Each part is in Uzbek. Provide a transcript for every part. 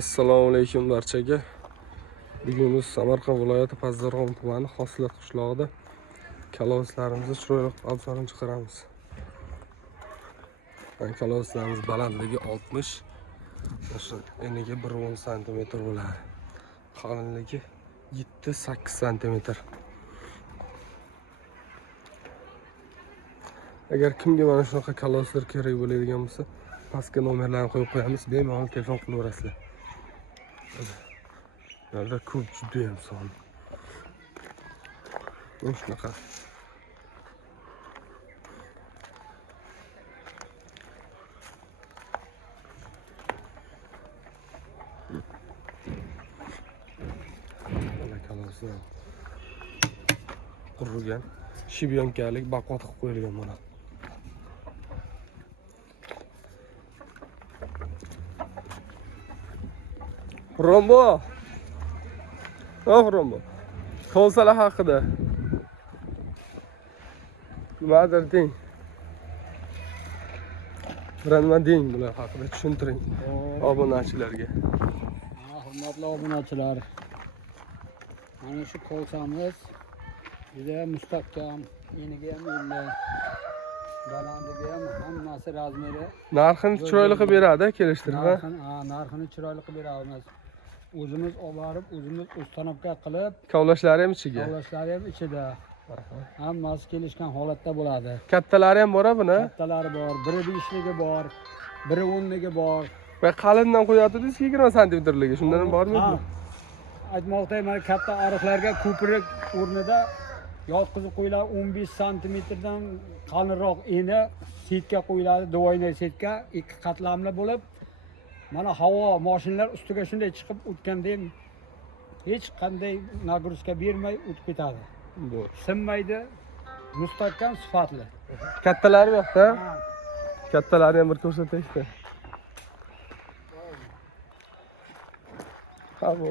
Assalomu alaykum barchaga. Bugunimiz Samarqand viloyati Pazdarg'om tumani Hoslat qishlog'ida kaloslarimizni chiroyli obzorini chiqaramiz. Kaloslarimiz balandligi 60, o'sha eniga 1.10 cm bo'ladi. Qalinligi 7-8 cm. Agar kimga mana shunaqa kaloslar kerak bo'ladigan bo'lsa, pastga nomerlarni qo'yib qo'yamiz, bemalol telefon qilaverasizlar. Nerede ko'p judayam son. Shunaqa. Mana kaloslar. Qurilgan, shibyonkalik baqot qilib qo'yilgan mana. Rombo. Rombo. Konsolar haqida. Nimadir deng. Nima deng bular haqida tushuntiring obunachilarga. Hurmatli obunachilar. Mana shu kolsamiz juda mustahkam, eniga ham illa, balandligi ham hammasi razmeri. Narxini chiroyli qilib beradi, kelishtirib. Narxini chiroyli qilib beramiz. O'zimiz olib borib, o'zimiz ustanobga qilib, kavlashlari ham ichiga. Kavlashlari ham ichida. Hammasi kelishgan holatda bo'ladi. Kattalari ham bor buni? Kattalari bor, biri 5ligi bor, biri 10ligi bor. Va qalindan qo'yatdingiz 20 santimetrligi, shundan ham bormi? Aytmoqda, mana katta ariqlarga ko'prik o'rnida yotqizib qo'yiladi, 15 santimetrdan qalinroq eni setka qo'yiladi, dovoyna setka, ikki qatlamli bo'lib, mana havo mashinalar ustiga shunday chiqib o'tganda ham hech qanday nagruska bermay o'tib ketadi. Bu sinmaydi, mustahkam, sifatli. Kattalari yo'q-da? Kattalari ham bir ko'rsataylik-da. Ha bu.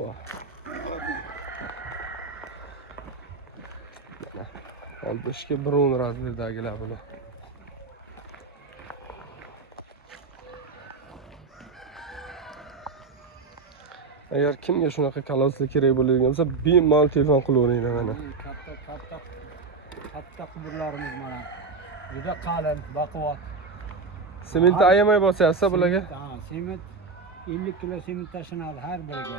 Olbishga 1.10 razmerdagilar bular. Agar kimga shunaqa kaloslar kerak bo'ladigan bo'lsa, bemalol telefon qilaveringlar mana. Katta quburlarimiz mana. Juda qalin, baquvvat. Sementni ayamay bosyapsiz bularga? Ha, sement 50 kilo sement tashlanadi har biriga.